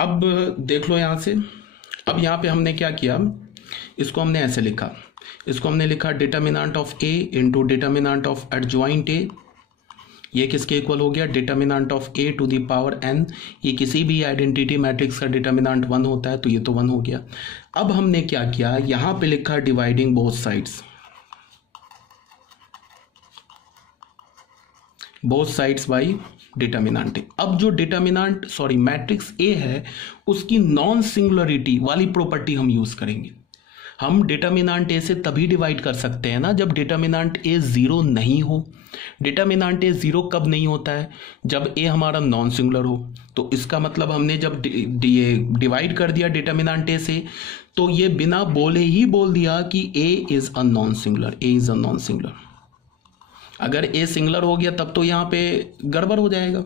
अब देख लो यहाँ से, अब यहाँ पे हमने क्या किया, इसको हमने ऐसे लिखा, इसको हमने लिखा determinant of A into determinant of adjoint A. ये किसके इक्वल हो गया, determinant of A to the power n. ये किसी भी आइडेंटिटी मैट्रिक्स का डिटर्मिनेंट 1 होता है, तो ये तो 1 हो गया। अब हमने क्या किया, यहाँ पे लिखा dividing both sides, both sides by determinant A. अब जो डिटर्मिनेंट मैट्रिक्स ए है उसकी नॉन सिंगुलरिटी वाली प्रॉपर्टी हम यूज करेंगे। हम डिटर्मिनेंट ए से तभी डिवाइड कर सकते हैं ना जब डिटर्मिनेंट ए 0 नहीं हो। डिटर्मिनेंट ए 0 कब नहीं होता है, जब ए हमारा नॉन सिंगुलर हो। तो इसका मतलब हमने जब ये डिवाइड कर दिया डिटर्मिनेंट ए से, तो ये बिना बोले ही बोल दिया कि A is a non singular, A is a non singular. अगर ए सिंगुलर हो गया तब तो यहाँ पे गड़बड़ हो जाएगा,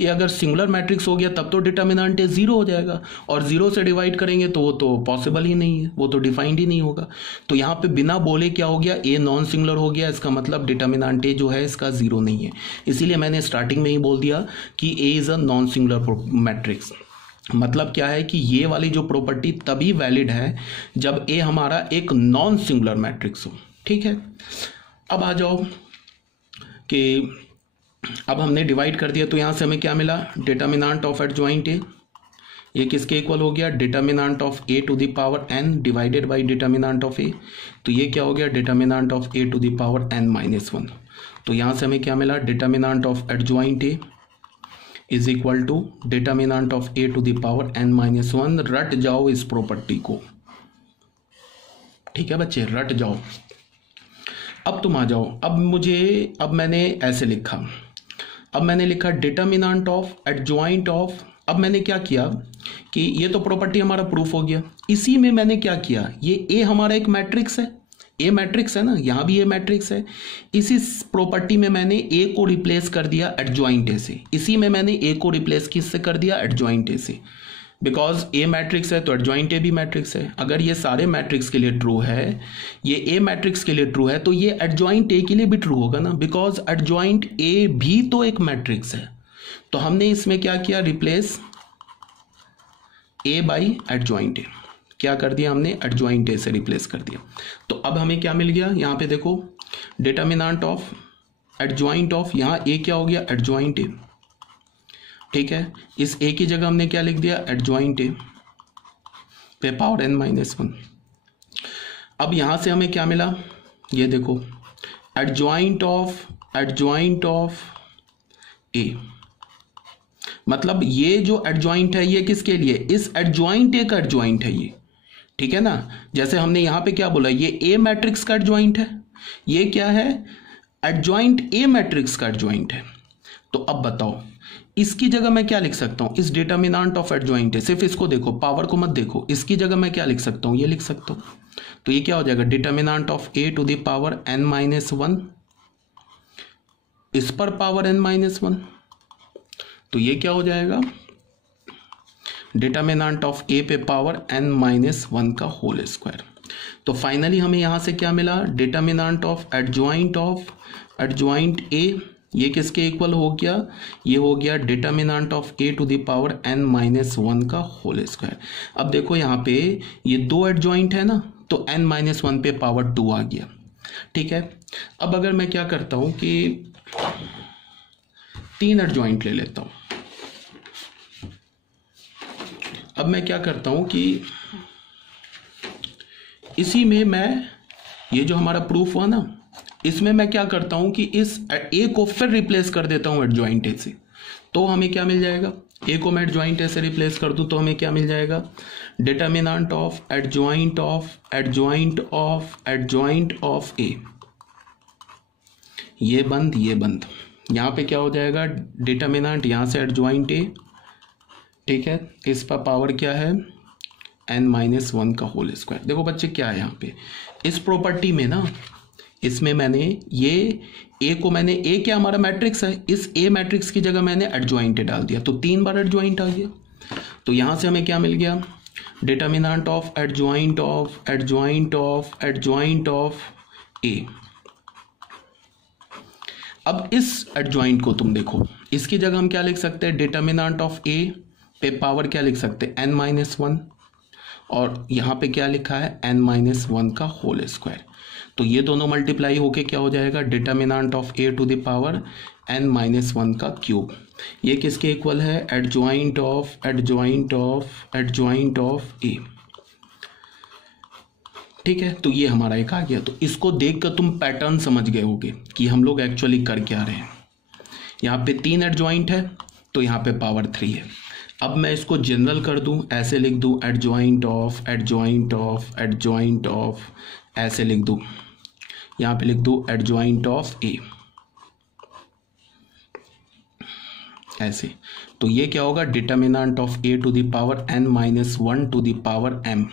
ये अगर सिंगुलर मैट्रिक्स हो गया तब तो डिटर्मिनेंट ए 0 हो जाएगा, और 0 से डिवाइड करेंगे तो वो तो पॉसिबल ही नहीं है, वो तो डिफाइंड ही नहीं होगा। तो यहाँ पे बिना बोले क्या हो गया, ए नॉन सिंगुलर हो गया, इसका मतलब डिटर्मिनेंट ए जो है इसका 0 नहीं है। इसीलिए मैंने स्टार्टिंग में ही बोल दिया कि A is a non singular matrix. मतलब क्या है कि ये वाली जो प्रॉपर्टी तभी वैलिड है जब ए हमारा एक नॉन सिंगुलर मैट्रिक्स हो। ठीक है, अब आ जाओ कि अब हमने डिवाइड कर दिया, तो यहाँ से हमें क्या मिला, डिटर्मिनेंट ऑफ एडजॉइंट ए। ये किसके इक्वल हो गया, determinant of A to the power n divided by determinant of A. तो ये क्या हो गया, determinant of A to the power n minus 1। तो यहाँ से हमें क्या मिला, determinant of adjoint A is equal to determinant of A to the power n minus 1। रट जाओ इस प्रॉपर्टी को, ठीक है बच्चे, रट जाओ। अब तुम आ जाओ, अब मैंने ऐसे लिखा, अब मैंने लिखा डिटर्मिनेंट ऑफ एडजॉइंट ऑफ। अब मैंने क्या किया कि ये तो प्रॉपर्टी हमारा प्रूफ हो गया, इसी में मैंने क्या किया, ये ए हमारा एक मैट्रिक्स है, ए मैट्रिक्स है ना, यहाँ भी ए मैट्रिक्स है। इसी प्रॉपर्टी में मैंने ए को रिप्लेस कर दिया एडजॉइंट ए से, इसी में मैंने ए को रिप्लेस किससे कर दिया, एडजॉइंट ए से। बिकॉज ए मैट्रिक्स है तो एडजॉइंट ए भी मैट्रिक्स है। अगर ये सारे मैट्रिक्स के लिए ट्रू है, ये ए मैट्रिक्स के लिए ट्रू है, तो ये एडजॉइंट ए के लिए भी ट्रू होगा ना, बिकॉज एडजॉइंट ए भी तो एक मैट्रिक्स है। तो हमने इसमें क्या किया, replace A by adjoint A. क्या कर दिया हमने, एडजॉइंट ए से रिप्लेस कर दिया। तो अब हमें क्या मिल गया, यहाँ पे देखो डिटर्मिनेंट ऑफ एडजॉइंट ऑफ, यहाँ ए क्या हो गया, एडजॉइंट ए। ठीक है, इस ए की जगह हमने क्या लिख दिया, एडजॉइंट ए पे पावर एन माइनस 1। अब यहां से हमें क्या मिला, ये देखो एडजॉइंट ऑफ ए। मतलब ये जो एडजॉइंट है ये किसके लिए, इस एडजॉइंट ए का एडजॉइंट है ये। ठीक है ना, जैसे हमने यहां पे क्या बोला, ये ए मैट्रिक्स का एडजॉइंट है, ये क्या है, एडजॉइंट ए मैट्रिक्स का एडजॉइंट है। तो अब बताओ इसकी जगह मैं क्या लिख सकता हूं, इस डिटर्मिनेंट ऑफ एडजॉइंट है, सिर्फ इसको देखो, पावर को मत देखो, इसकी जगह मैं क्या लिख सकता हूं, ये लिख सकता हूं। तो ये क्या हो जाएगा, determinant of A to the power n minus 1, इस पर पावर एन माइनस 1। तो ये क्या हो जाएगा, डिटर्मिनेंट ऑफ ए पे पावर एन माइनस 1 का होल स्क्वायर। तो फाइनली हमें यहां से क्या मिला, डिटर्मिनेंट ऑफ एडजॉइंट ए, ये किसके इक्वल हो गया, ये हो गया determinant of A to the power n minus 1 का होल स्क्वायर। अब देखो यहाँ पे ये दो एडजॉइंट है ना, तो एन माइनस 1 पे पावर 2 आ गया। ठीक है, अब अगर मैं क्या करता हूं कि 3 एडजॉइंट ले लेता हूं। अब मैं क्या करता हूं कि इसी में मैं, ये जो हमारा प्रूफ हुआ ना, इसमें मैं क्या करता हूं कि इस ए को फिर रिप्लेस कर देता हूं एडजॉइंट ए से। तो हमें क्या मिल जाएगा, ए को मैं एडजॉइंट ए से रिप्लेस कर दूं तो हमें क्या मिल जाएगा, डिटर्मिनेंट ऑफ एडजॉइंट ऑफ ए। ये बंद, ये बंद, यहां पे क्या हो जाएगा, डिटर्मिनेंट यहां से एडजॉइंट ए, ठीक है, इस पर पावर क्या है, एन माइनस 1 का होल स्क्वायर। देखो बच्चे क्या है यहाँ पे, इस प्रॉपर्टी में ना, इसमें मैंने ये ए को मैंने, ए क्या हमारा मैट्रिक्स है, इस ए मैट्रिक्स की जगह मैंने एडजॉइंट ए डाल दिया, तो 3 बार एडजॉइंट आ गया। तो यहां से हमें क्या मिल गया, डिटर्मिनेंट ऑफ एडजॉइंट ऑफ ए। अब इस एडजॉइंट को तुम देखो, इसकी जगह हम क्या लिख सकते हैं, डिटर्मिनेंट ऑफ ए पे पावर क्या लिख सकते हैं, n-1, और यहाँ पे क्या लिखा है, n-1 का होल स्क्वायर। तो ये दोनों मल्टीप्लाई होके क्या हो जाएगा, determinant of a to the power n-1 का क्यूब। ये किसके इक्वल है, एडजॉइंट ऑफ a। ठीक है, तो ये हमारा एक आ गया। तो इसको देखकर तुम पैटर्न समझ गए होगे कि हम लोग एक्चुअली कर क्या रहे हैं। यहाँ पे 3 एडजॉइंट है तो यहाँ पे पावर 3 है। अब मैं इसको जनरल कर दूं, ऐसे लिख दूं एडजॉइंट ऑफ, ऐसे लिख दूं, यहाँ पे लिख दूं एडजॉइंट ऑफ a, ऐसे। तो ये क्या होगा, determinant of a to the power n-1 to the power m।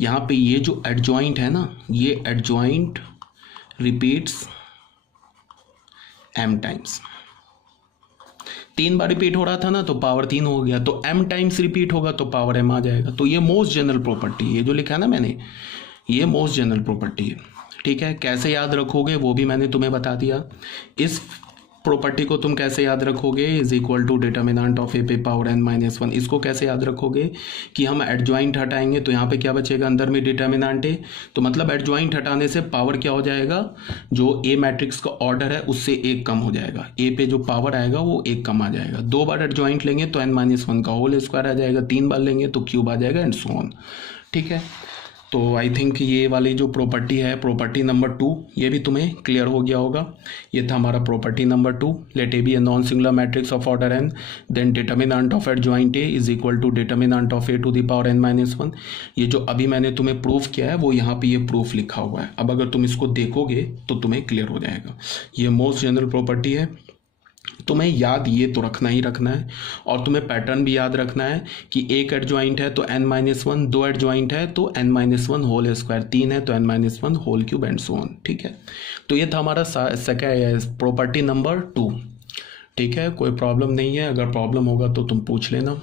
यहाँ पे ये जो एडजॉइंट है ना, ये एडजॉइंट रिपीट्स m टाइम्स। 3 बार रिपीट हो रहा था ना तो पावर 3 हो गया, तो m टाइम्स रिपीट होगा तो पावर m आ जाएगा। तो ये मोस्ट जनरल प्रॉपर्टी, ये जो लिखा है ना मैंने, ये मोस्ट जनरल प्रॉपर्टी है। ठीक है, कैसे याद रखोगे वो भी मैंने तुम्हें बता दिया। इस प्रॉपर्टी को तुम कैसे याद रखोगे, is equal to determinant of a पे पावर n-1। इसको कैसे याद रखोगे कि हम एडजॉइंट हटाएंगे तो यहाँ पे क्या बचेगा, अंदर में डिटर्मिनेंट है, तो मतलब एडजॉइंट हटाने से पावर क्या हो जाएगा, जो a मैट्रिक्स का ऑर्डर है उससे 1 कम हो जाएगा, a पे जो पावर आएगा वो 1 कम आ जाएगा। 2 बार एडजॉइंट लेंगे तो n-1 का होल स्क्वायर आ जाएगा, 3 बार लेंगे तो क्यूब आ जाएगा, एंड सो ऑन। ठीक है, तो आई थिंक ये वाली जो प्रॉपर्टी है, प्रॉपर्टी नंबर 2, ये भी तुम्हें क्लियर हो गया होगा। ये था हमारा property number 2, let A be a non singular matrix of order n, then determinant of adjoint a is equal to determinant of a to the power n-1। ये जो अभी मैंने तुम्हें प्रूफ किया है वो यहाँ पे ये प्रूफ लिखा हुआ है। अब अगर तुम इसको देखोगे तो तुम्हें क्लियर हो जाएगा। ये मोस्ट जनरल प्रॉपर्टी है, तुम्हें याद ये तो रखना ही रखना है, और तुम्हें पैटर्न भी याद रखना है कि एक एडजॉइंट है तो n-1, 2 एडजॉइंट है तो n-1 होल स्क्वायर, 3 है तो n-1 whole cube, and so on. ठीक है, तो ये था हमारा प्रॉपर्टी नंबर 2। ठीक है, कोई प्रॉब्लम नहीं है, अगर प्रॉब्लम होगा तो तुम पूछ लेना।